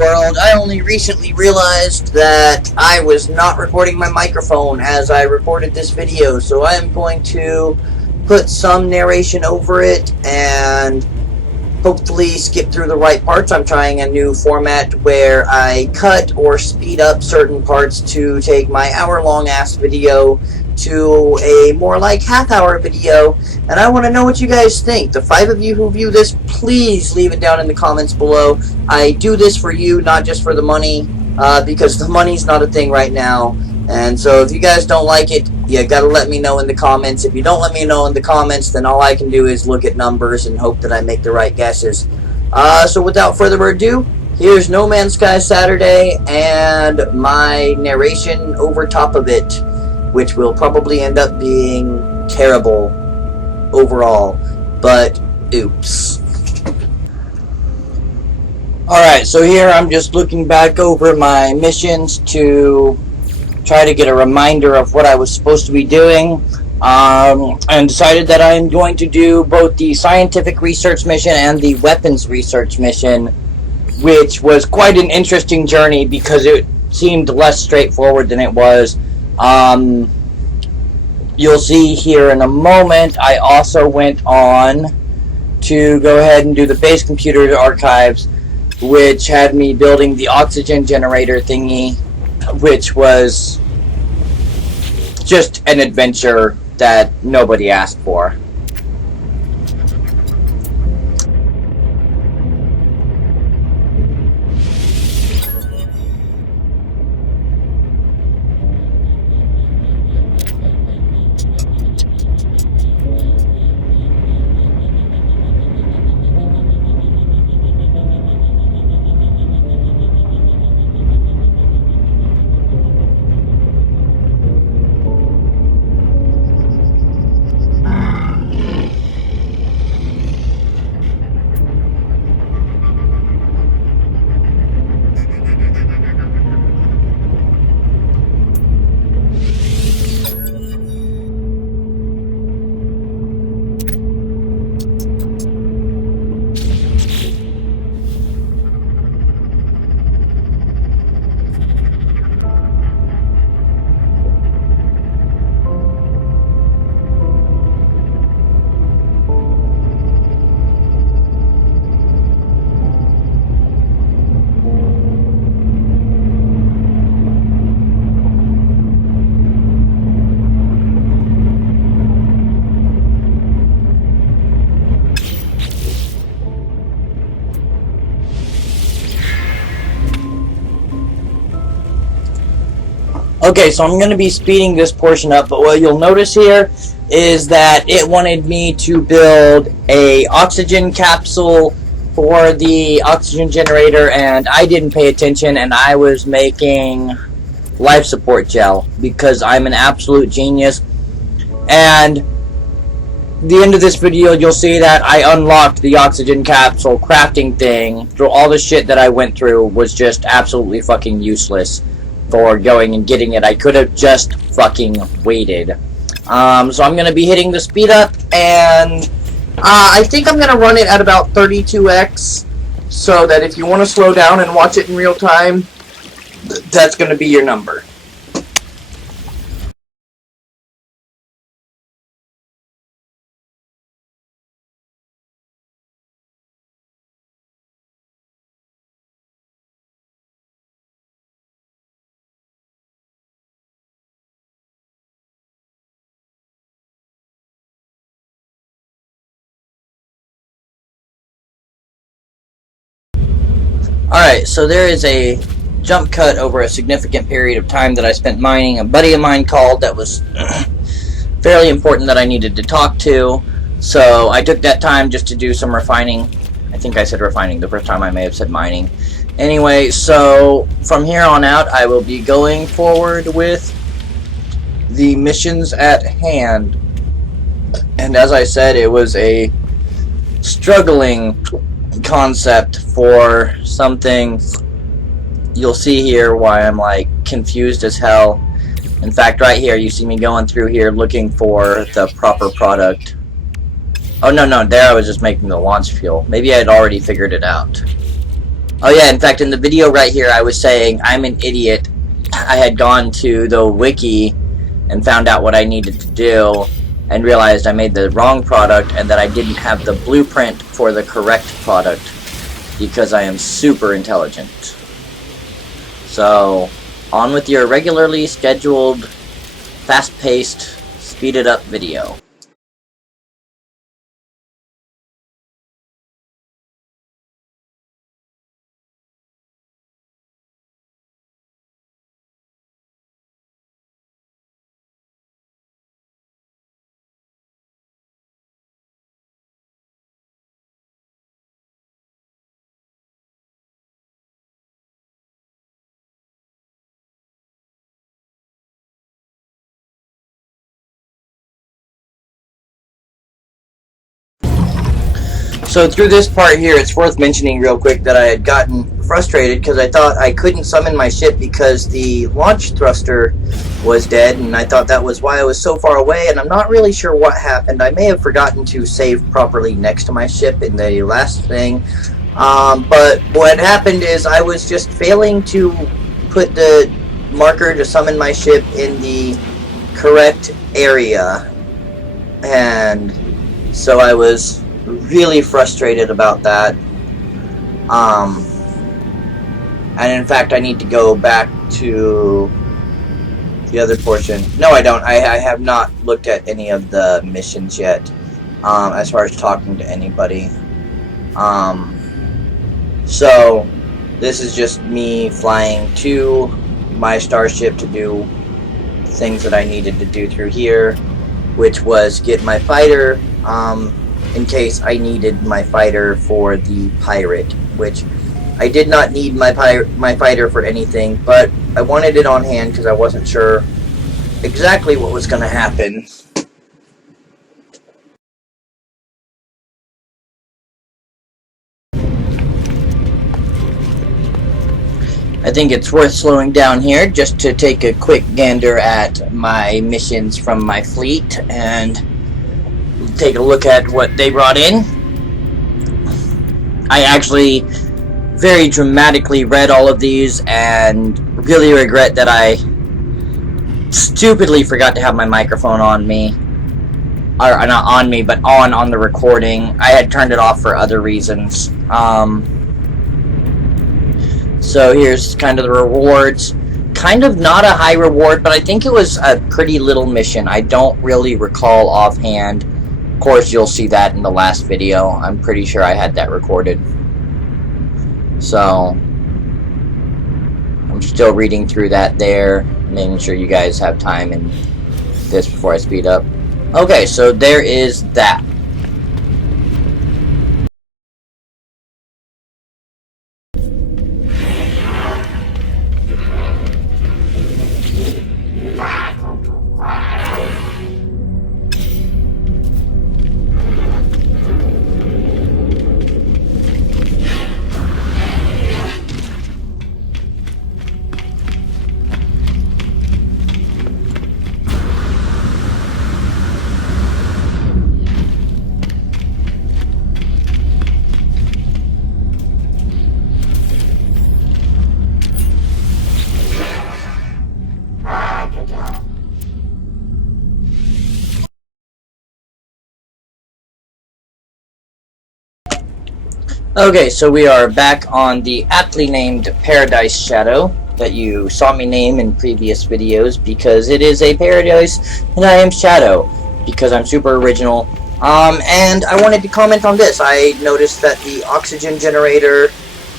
world. I only recently realized that I was not recording my microphone as I recorded this video, so I am going to put some narration over it and hopefully skip through the right parts. I'm trying a new format where I cut or speed up certain parts to take my hour-long ass video to a more like half-hour video, and I want to know what you guys think. The 5 of you who view this, please leave it down in the comments below. I do this for you, not just for the money, because the money's not a thing right now. And so if you guys don't like it, you gotta let me know in the comments. If you don't let me know in the comments, then all I can do is look at numbers and hope that I make the right guesses. So without further ado, here's No Man's Sky Saturday and my narration over top of it, which will probably end up being terrible overall, but oops. Alright, so here I'm just looking back over my missions to try to get a reminder of what I was supposed to be doing, and decided that I'm going to do both the scientific research mission and the weapons research mission, which was quite an interesting journey because it seemed less straightforward than it was. You'll see here in a moment, I also went on to go ahead and do the base computer archives, which had me building the oxygen generator thingy, which was just an adventure that nobody asked for. Okay, so I'm going to be speeding this portion up, but what you'll notice here is that it wanted me to build a oxygen capsule for the oxygen generator, and I didn't pay attention, and I was making life support gel because I'm an absolute genius. And the end of this video, you'll see that I unlocked the oxygen capsule crafting thing. Through all the shit that I went through was just absolutely fucking useless for going and getting it. I could have just fucking waited. So I'm going to be hitting the speed up, and I think I'm going to run it at about 32x, so that if you want to slow down and watch it in real time, that's going to be your number. Alright, so there is a jump cut over a significant period of time that I spent mining. A buddy of mine called that was fairly important that I needed to talk to, so I took that time just to do some refining. I think I said refining the first time. I may have said mining. Anyway, so from here on out I will be going forward with the missions at hand. And as I said, it was a struggling concept for something. You'll see here why I'm like confused as hell. In fact, right here you see me going through here looking for the proper product. Oh no, there I was just making the launch fuel. Maybe I had already figured it out. Oh yeah, in fact, in the video right here, I was saying I'm an idiot. I had gone to the wiki and found out what I needed to do and realized I made the wrong product and that I didn't have the blueprint for the correct product because I am super intelligent. So, on with your regularly scheduled, fast-paced, speeded-up video. So through this part here, it's worth mentioning real quick that I had gotten frustrated because I thought I couldn't summon my ship because the launch thruster was dead, and I thought that was why I was so far away, and I'm not really sure what happened. I may have forgotten to save properly next to my ship in the last thing, but what happened is I was just failing to put the marker to summon my ship in the correct area, and so I was really frustrated about that. And in fact, I need to go back to the other portion. No, I don't. I have not looked at any of the missions yet, as far as talking to anybody. So this is just me flying to my starship to do things that I needed to do through here, which was get my fighter, in case I needed my fighter for the pirate, which I did not need my fighter for anything, but I wanted it on hand because I wasn't sure exactly what was going to happen. I think it's worth slowing down here just to take a quick gander at my missions from my fleet and take a look at what they brought in. I actually very dramatically read all of these and really regret that I stupidly forgot to have my microphone on me. Or not on me, but on the recording. I had turned it off for other reasons. So here's kind of the rewards. Kind of not a high reward, but I think it was a pretty little mission. I don't really recall offhand. Of course, you'll see that in the last video. I'm pretty sure I had that recorded. So I'm still reading through that there, making sure you guys have time in this before I speed up. Okay, so there is that. Okay, so we are back on the aptly named Paradise Shadow that you saw me name in previous videos because it is a paradise and I am Shadow because I'm super original. And I wanted to comment on this. I noticed that the oxygen generator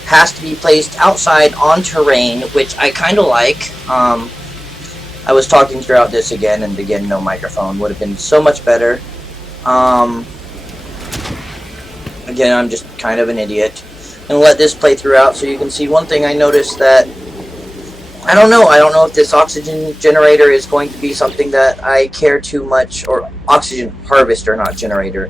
has to be placed outside on terrain, which I kind of like. I was talking throughout this again, and again, no microphone would have been so much better. Again, I'm just kind of an idiot. And let this play throughout so you can see one thing I noticed that I don't know if this oxygen generator is going to be something that I care too much, or oxygen harvester, not generator.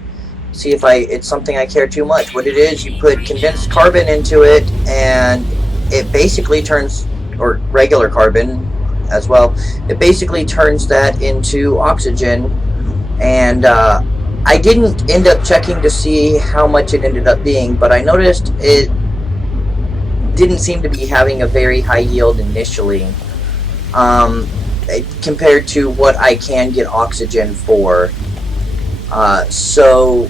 See if it's something I care too much. What it is, you put condensed carbon into it and it basically turns, or regular carbon as well, it basically turns that into oxygen. And I didn't end up checking to see how much it ended up being, but I noticed it didn't seem to be having a very high yield initially, compared to what I can get oxygen for. So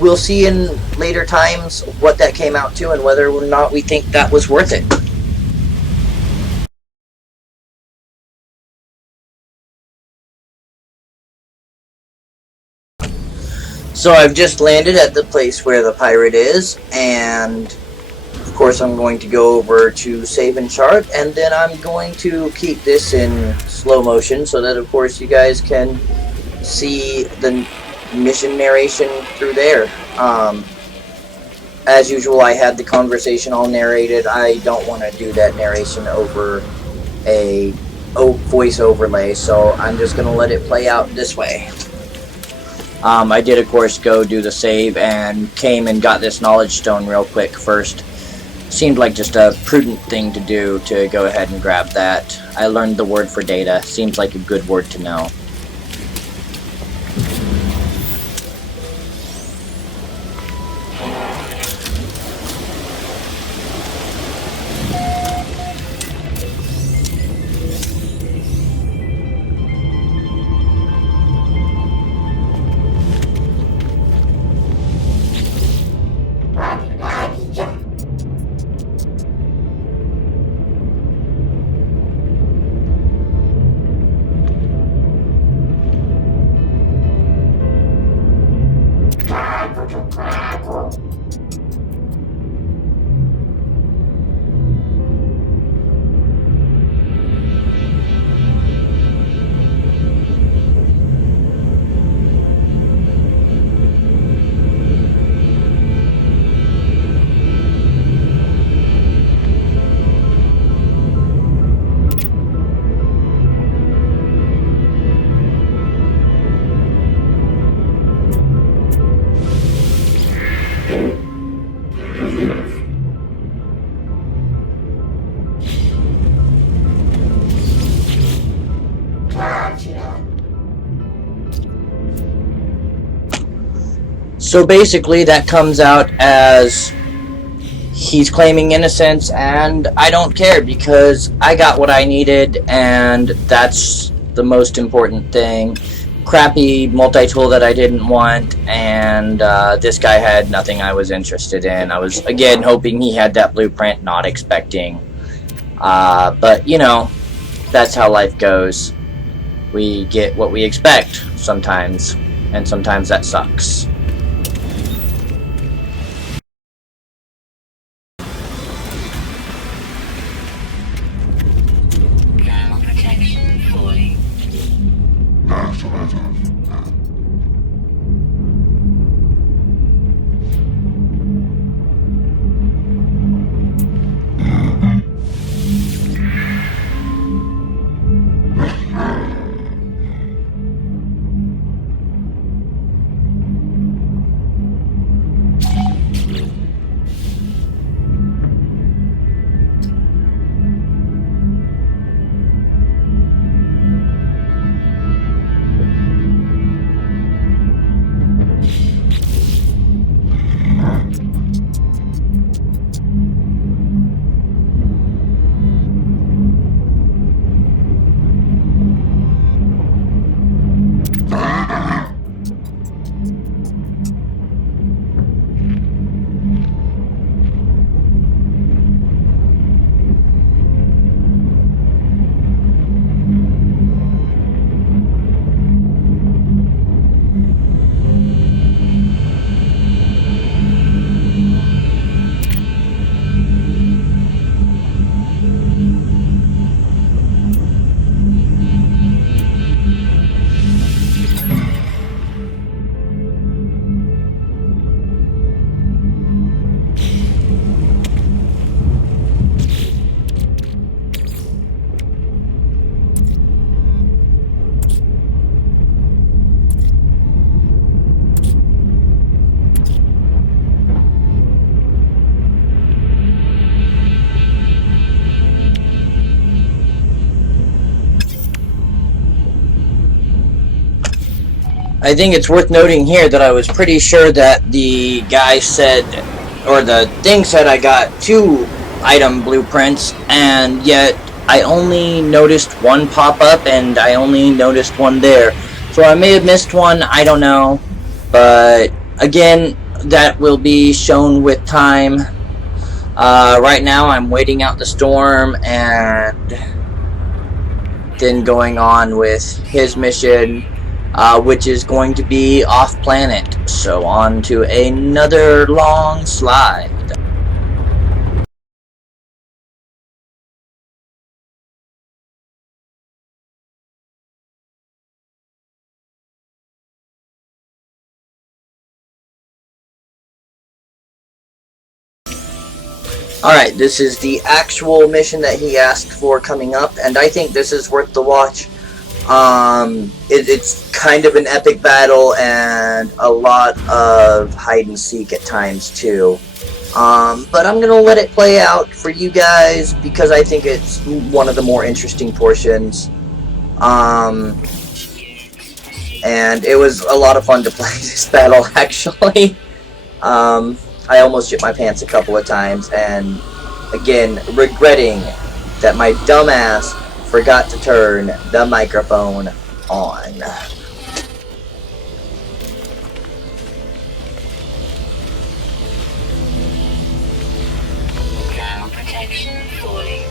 we'll see in later times what that came out to and whether or not we think that was worth it. So I've just landed at the place where the pirate is, and of course I'm going to go over to save and chart, and then I'm going to keep this in slow motion so that of course you guys can see the mission narration through there. As usual, I had the conversation all narrated. I don't want to do that narration over a voice overlay, so I'm just going to let it play out this way. I did, of course, go do the save and came and got this knowledge stone real quick first. Seemed like just a prudent thing to do to go ahead and grab that. I learned the word for data. Seems like a good word to know. So basically that comes out as he's claiming innocence, and I don't care because I got what I needed, and that's the most important thing. Crappy multi-tool that I didn't want, and this guy had nothing I was interested in. I was, again, hoping he had that blueprint, not expecting. But, you know, that's how life goes. We get what we expect sometimes, and sometimes that sucks. I think it's worth noting here that I was pretty sure that the guy said, or the thing said I got 2 item blueprints, and yet I only noticed one pop up, and I only noticed one there. So I may have missed one, I don't know. But again, that will be shown with time. Right now I'm waiting out the storm and then going on with his mission, which is going to be off planet. So on to another long slide. Alright, this is the actual mission that he asked for coming up, and I think this is worth the watch. It's kind of an epic battle and a lot of hide and seek at times too. But I'm gonna let it play out for you guys because I think it's one of the more interesting portions. And it was a lot of fun to play this battle actually. I almost shit my pants a couple of times, and again, regretting that my dumbass forgot to turn the microphone on. Now protection falling.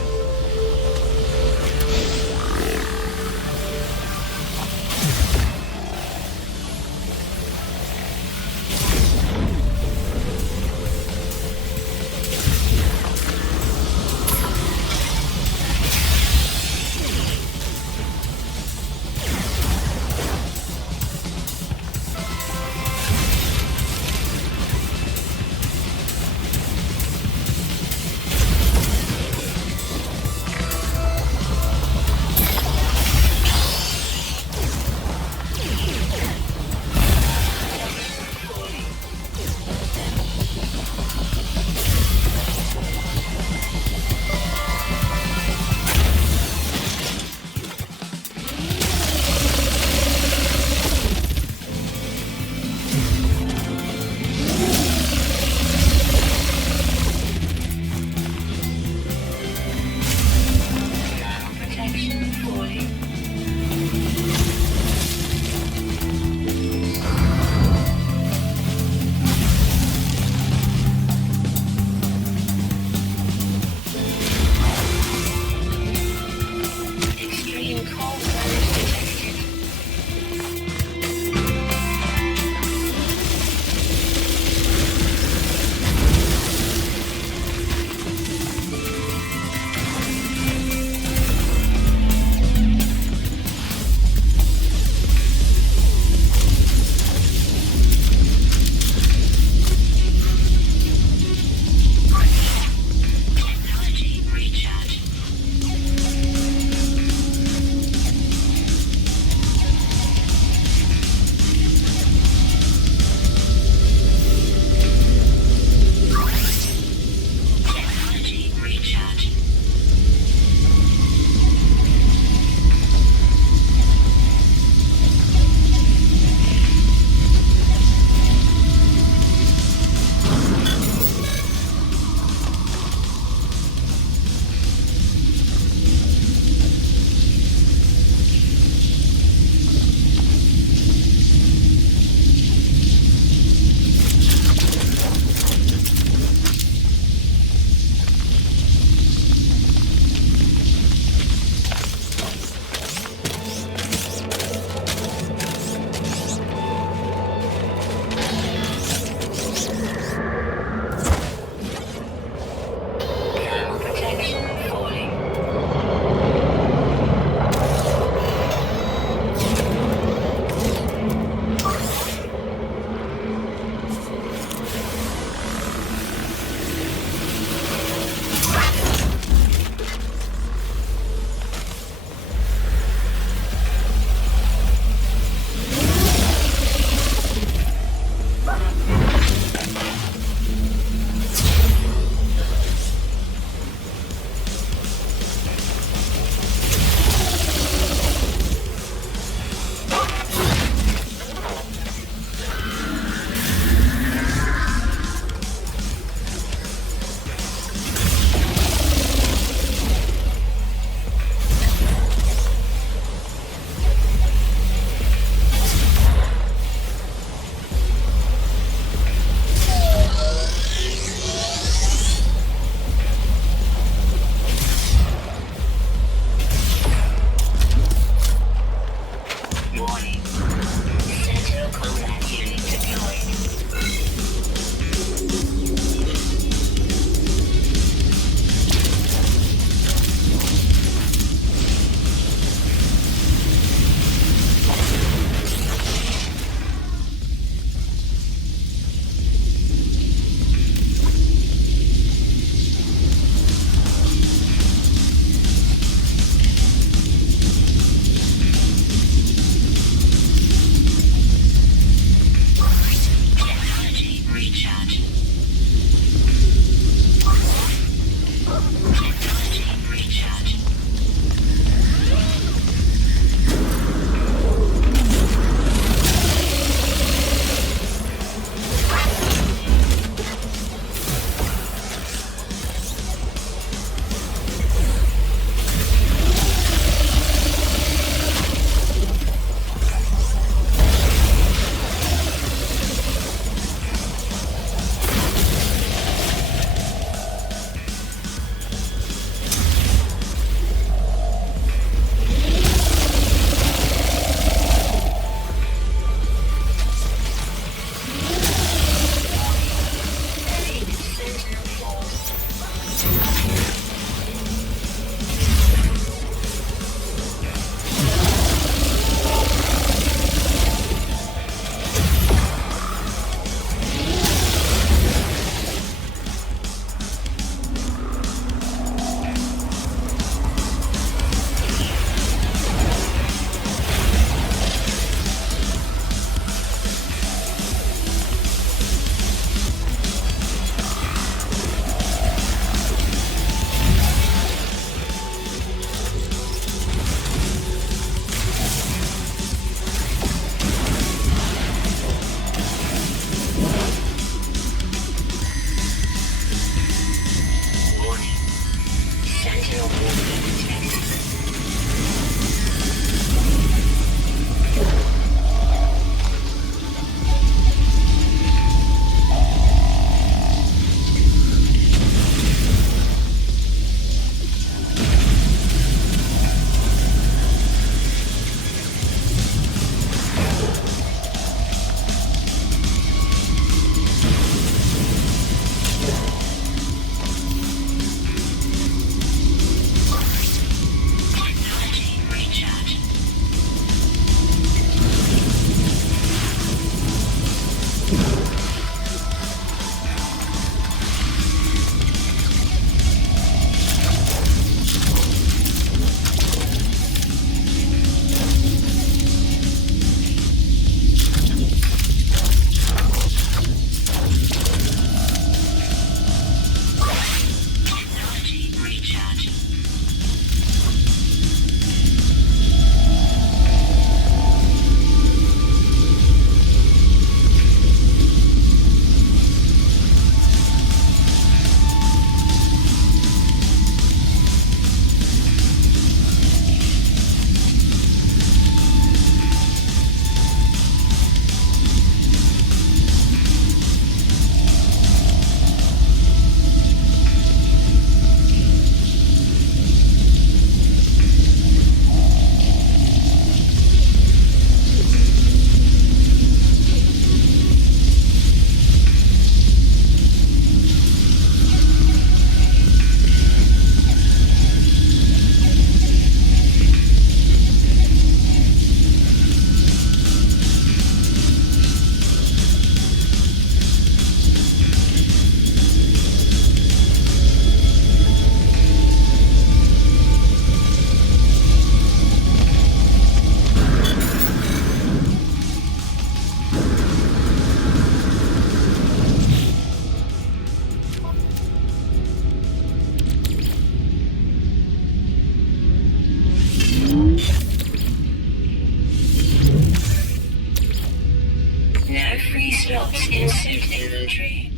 No free slots in suit inventory.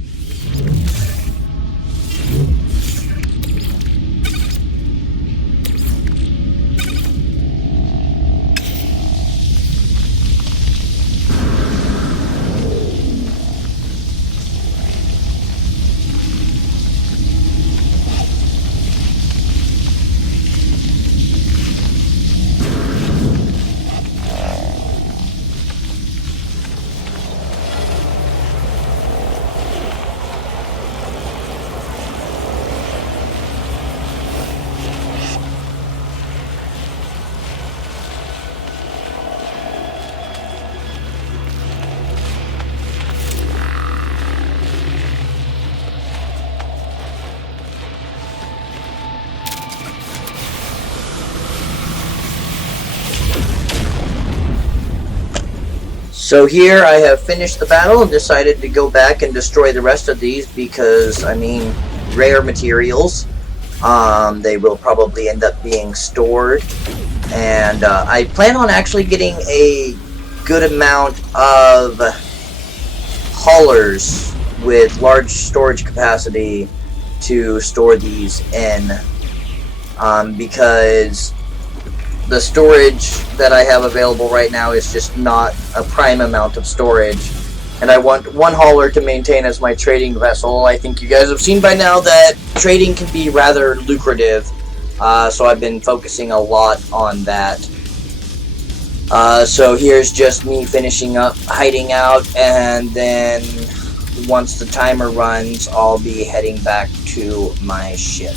So here I have finished the battle and decided to go back and destroy the rest of these because, I mean, rare materials. They will probably end up being stored. And I plan on actually getting a good amount of haulers with large storage capacity to store these in. Because the storage that I have available right now is just not a prime amount of storage. And I want one hauler to maintain as my trading vessel. I think you guys have seen by now that trading can be rather lucrative. So I've been focusing a lot on that. So here's just me finishing up hiding out, and then once the timer runs, I'll be heading back to my ship.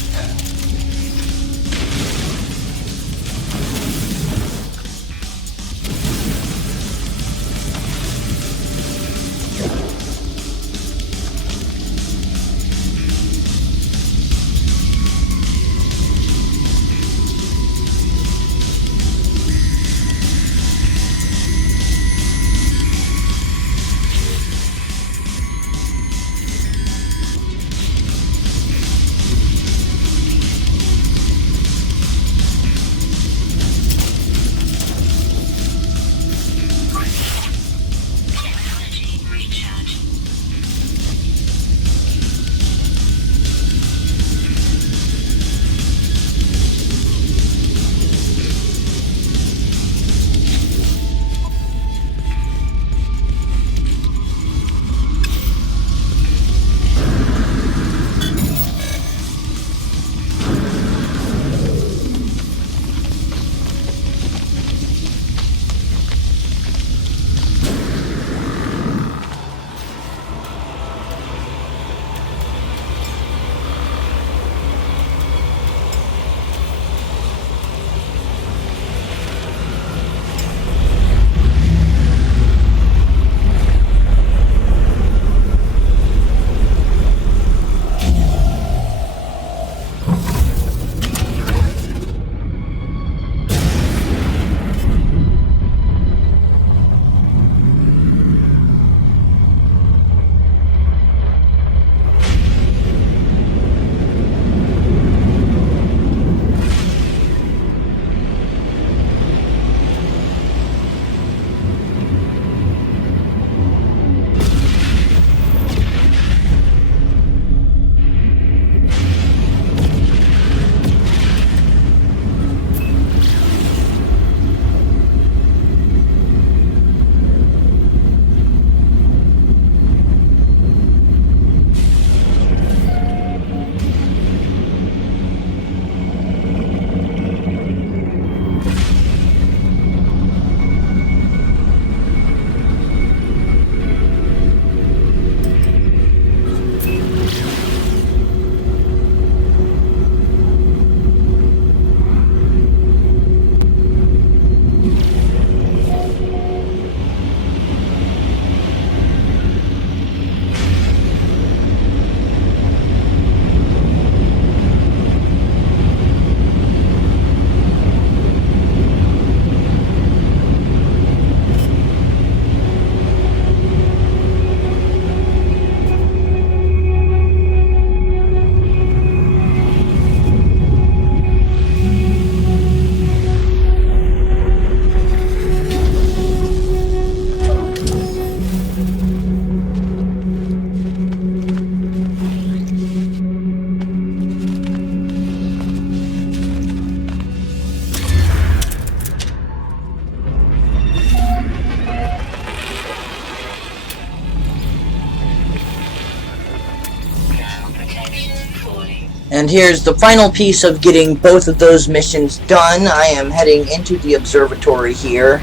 And here's the final piece of getting both of those missions done. I am heading into the observatory here.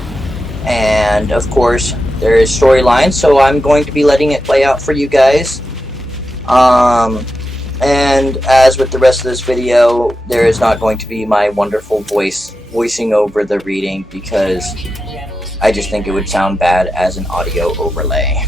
And, of course, there is storyline, so I'm going to be letting it play out for you guys. And as with the rest of this video, there is not going to be my wonderful voicing over the reading, because I just think it would sound bad as an audio overlay.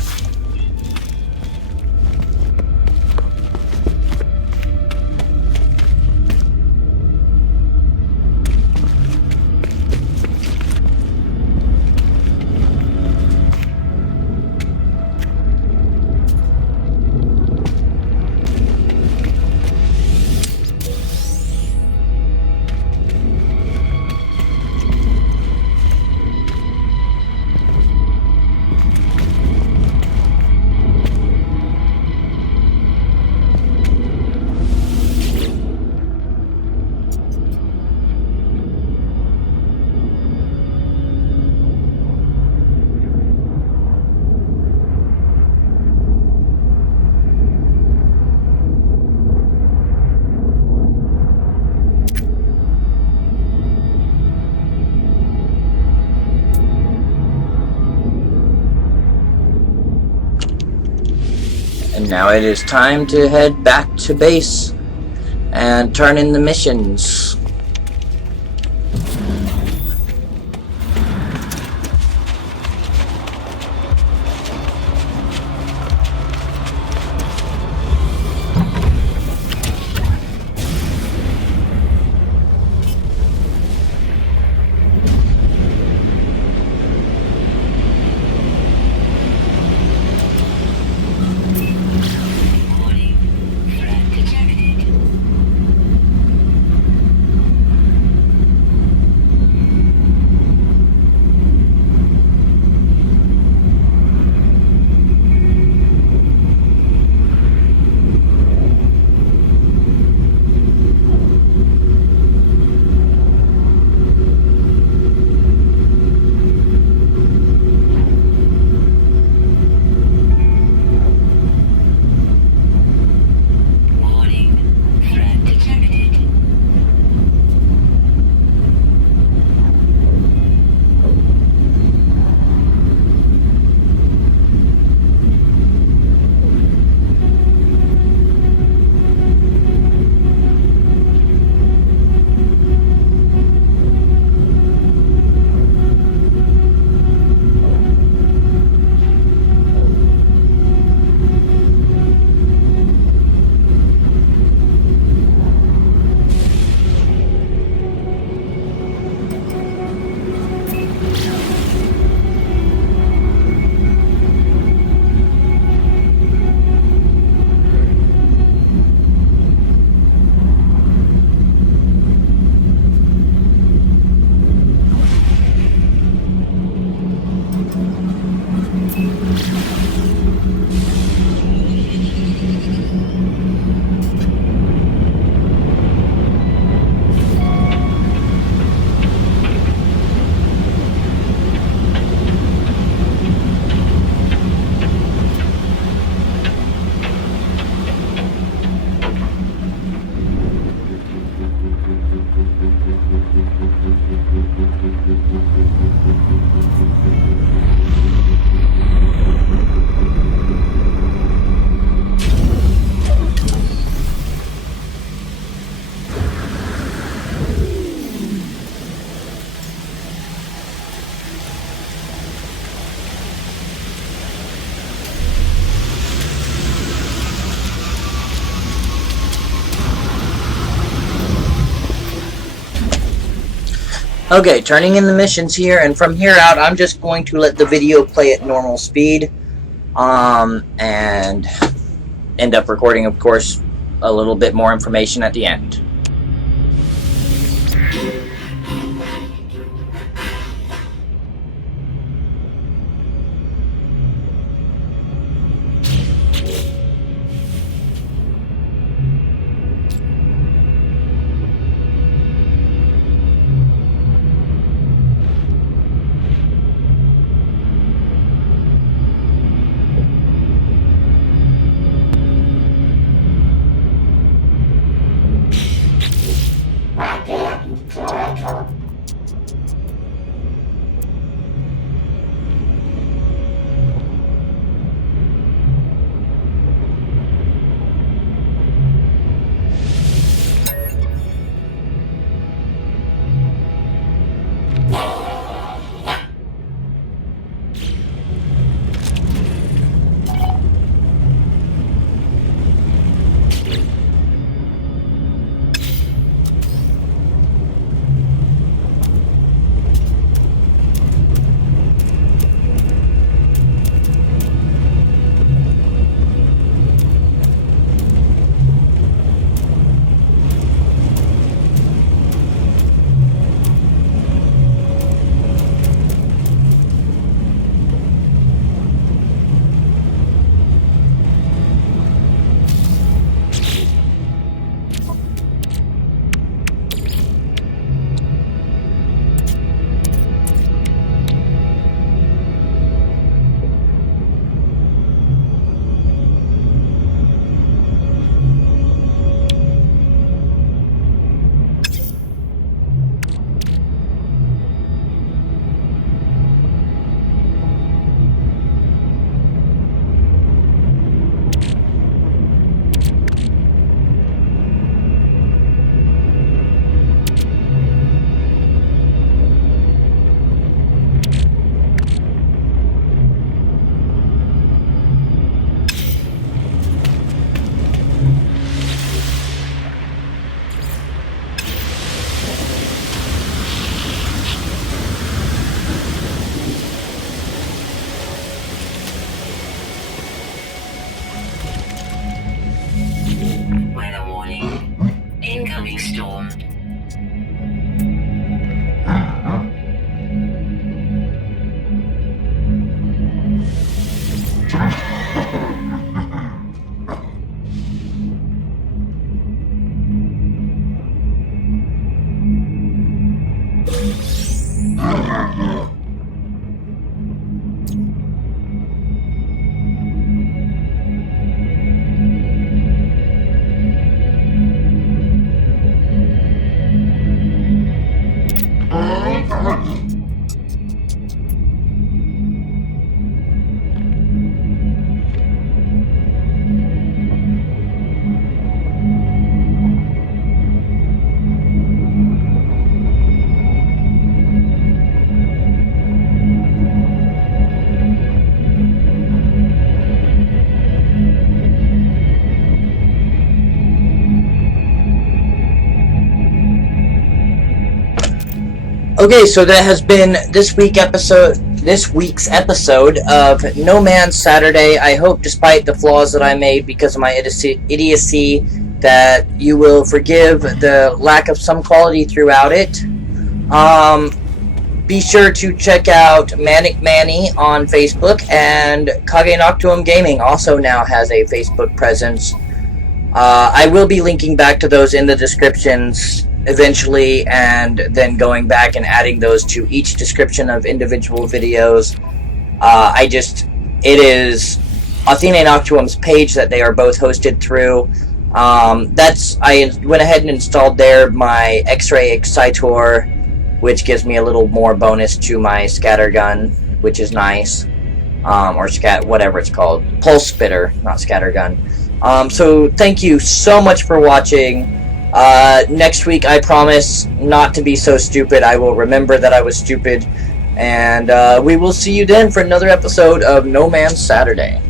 And now it is time to head back to base and turn in the missions. Okay, turning in the missions here, and from here out, I'm just going to let the video play at normal speed, and end up recording, of course, a little bit more information at the end. Okay, so that has been this week's episode of No Man's Saturday. I hope, despite the flaws that I made because of my idiocy, that you will forgive the lack of some quality throughout it. Be sure to check out Manic Mani on Facebook, and KageNoctuumGaming also now has a Facebook presence. I will be linking back to those in the descriptions eventually, and then going back and adding those to each description of individual videos. It is AtheneNoctuum's page that they are both hosted through. I went ahead and installed there my X-Ray Excitor, which gives me a little more bonus to my scattergun, which is nice. Or whatever it's called. Pulse Spitter, not scattergun. So thank you so much for watching. Next week, I promise not to be so stupid. I will remember that I was stupid. And we will see you then for another episode of No Man's Saturday.